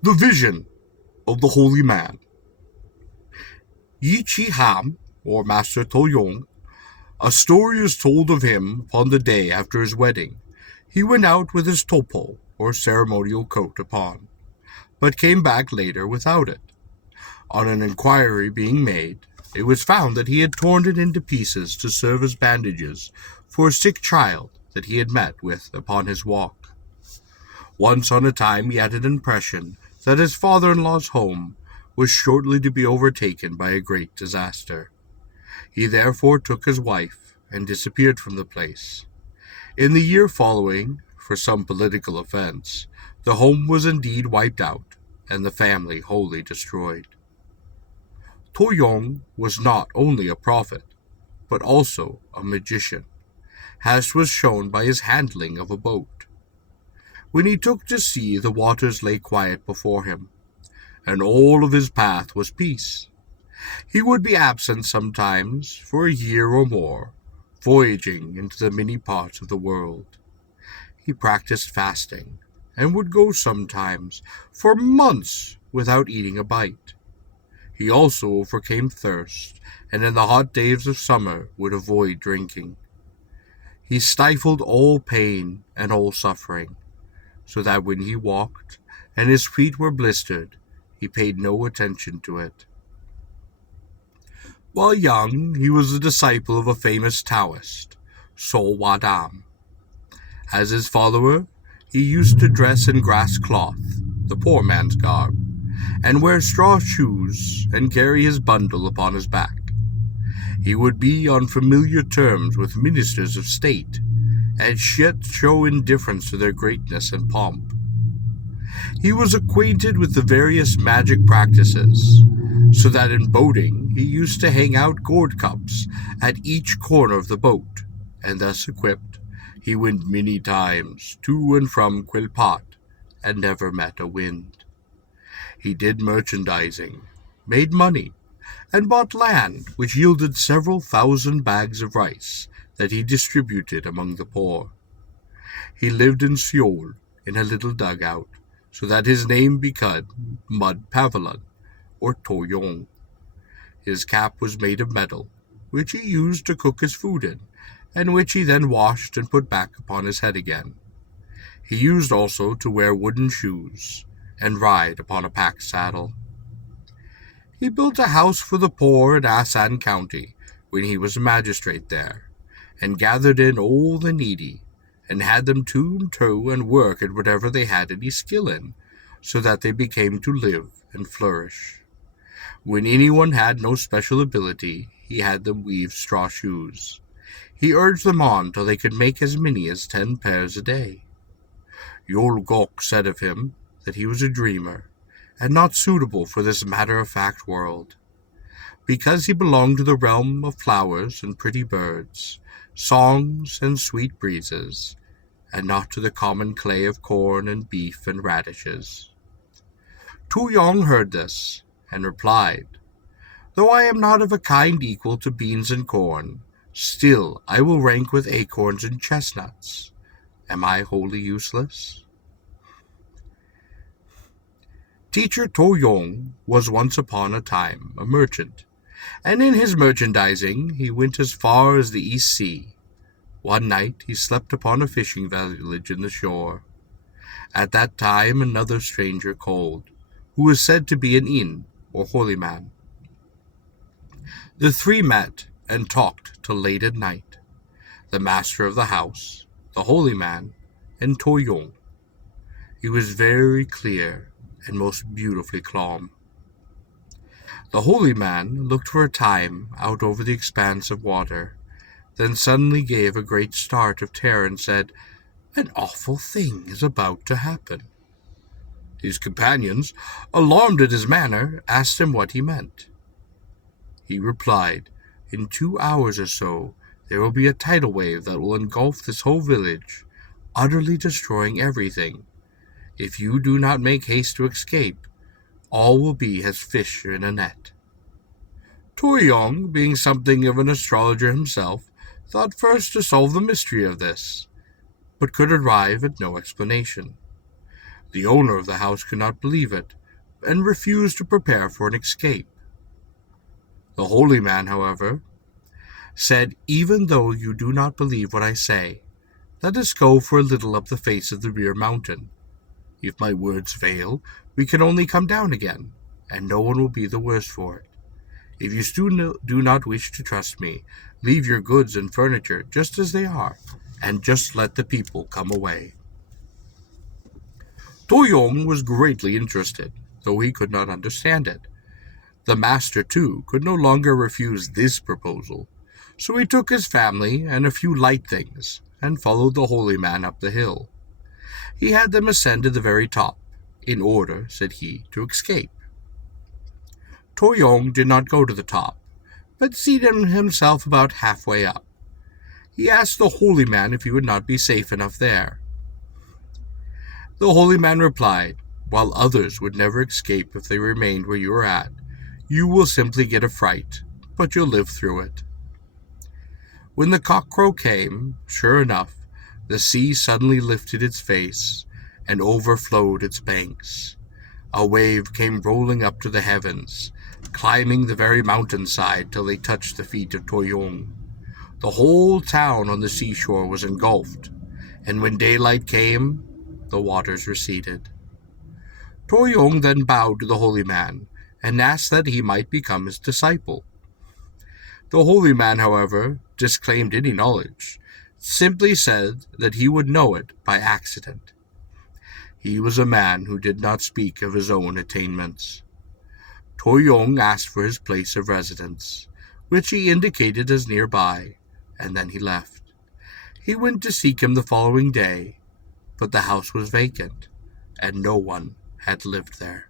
The Vision of the Holy Man. Yi Chi Ham, or Master To Yong, a story is told of him upon the day after his wedding. He went out with his topo, or ceremonial coat, upon, but came back later without it. On an inquiry being made, it was found that he had torn it into pieces to serve as bandages for a sick child that he had met with upon his walk. Once on a time he had an impression that his father-in-law's home was shortly to be overtaken by a great disaster. He therefore took his wife and disappeared from the place. In the year following, for some political offense, the home was indeed wiped out, and the family wholly destroyed. To Yong was not only a prophet, but also a magician, as was shown by his handling of a boat. When he took to sea, the waters lay quiet before him, and all of his path was peace. He would be absent sometimes for a year or more, voyaging into the many parts of the world. He practiced fasting, and would go sometimes for months without eating a bite. He also overcame thirst, and in the hot days of summer would avoid drinking. He stifled all pain and all suffering, so that when he walked and his feet were blistered, he paid no attention to it. While young, he was a disciple of a famous Taoist, Sol Wadam. As his follower, he used to dress in grass cloth, the poor man's garb, and wear straw shoes and carry his bundle upon his back. He would be on familiar terms with ministers of state, and yet show indifference to their greatness and pomp. He was acquainted with the various magic practices, so that in boating he used to hang out gourd cups at each corner of the boat, and thus equipped, he went many times to and from Quilpat, and never met a wind. He did merchandising, made money, and bought land which yielded several thousand bags of rice that he distributed among the poor. He lived in Seoul in a little dugout, so that his name became Mud Pavilion, or Toyong. His cap was made of metal, which he used to cook his food in, and which he then washed and put back upon his head again. He used also to wear wooden shoes, and ride upon a pack saddle. He built a house for the poor in Asan County when he was a magistrate there, and gathered in all the needy, and had them to and to and work at whatever they had any skill in, so that they became to live and flourish. When anyone had no special ability, he had them weave straw shoes. He urged them on till they could make as many as 10 pairs a day. Yol Gok said of him that he was a dreamer, and not suitable for this matter-of-fact world, because he belonged to the realm of flowers and pretty birds, songs and sweet breezes, and not to the common clay of corn and beef and radishes. Tu Yong heard this, and replied, "Though I am not of a kind equal to beans and corn, still I will rank with acorns and chestnuts. Am I wholly useless?" Teacher To Yong was once upon a time a merchant, and in his merchandising he went as far as the East Sea. One night he slept upon a fishing village in the shore. At that time another stranger called, who was said to be an In, or holy man. The three met and talked till late at night, the master of the house, the holy man, and To Yong. He was very clear and most beautifully calm. The holy man looked for a time out over the expanse of water, then suddenly gave a great start of terror and said, "An awful thing is about to happen." His companions, alarmed at his manner, asked him what he meant. He replied, "In 2 hours or so there will be a tidal wave that will engulf this whole village, utterly destroying everything. If you do not make haste to escape, all will be as fish in a net." To Yong, being something of an astrologer himself, thought first to solve the mystery of this, but could arrive at no explanation. The owner of the house could not believe it, and refused to prepare for an escape. The holy man, however, said, "Even though you do not believe what I say, let us go for a little up the face of the rear mountain. If my words fail, we can only come down again, and no one will be the worse for it. If you still do not wish to trust me, leave your goods and furniture just as they are, and just let the people come away." Toyong was greatly interested, though he could not understand it. The master, too, could no longer refuse this proposal, so he took his family and a few light things, and followed the holy man up the hill. He had them ascend to the very top, in order, said he, to escape. Toyong did not go to the top, but seated himself about halfway up. He asked the holy man if he would not be safe enough there. The holy man replied, "While others would never escape if they remained where you are at, you will simply get a fright, but you'll live through it." When the cockcrow came, sure enough, the sea suddenly lifted its face and overflowed its banks. A wave came rolling up to the heavens, climbing the very mountainside till they touched the feet of Toyong. The whole town on the seashore was engulfed, and when daylight came, the waters receded. Toyong then bowed to the holy man and asked that he might become his disciple. The holy man, however, disclaimed any knowledge, simply said that he would know it by accident. He was a man who did not speak of his own attainments. Toyong asked for his place of residence, which he indicated as nearby, and then he left. He went to seek him the following day, but the house was vacant, and no one had lived there.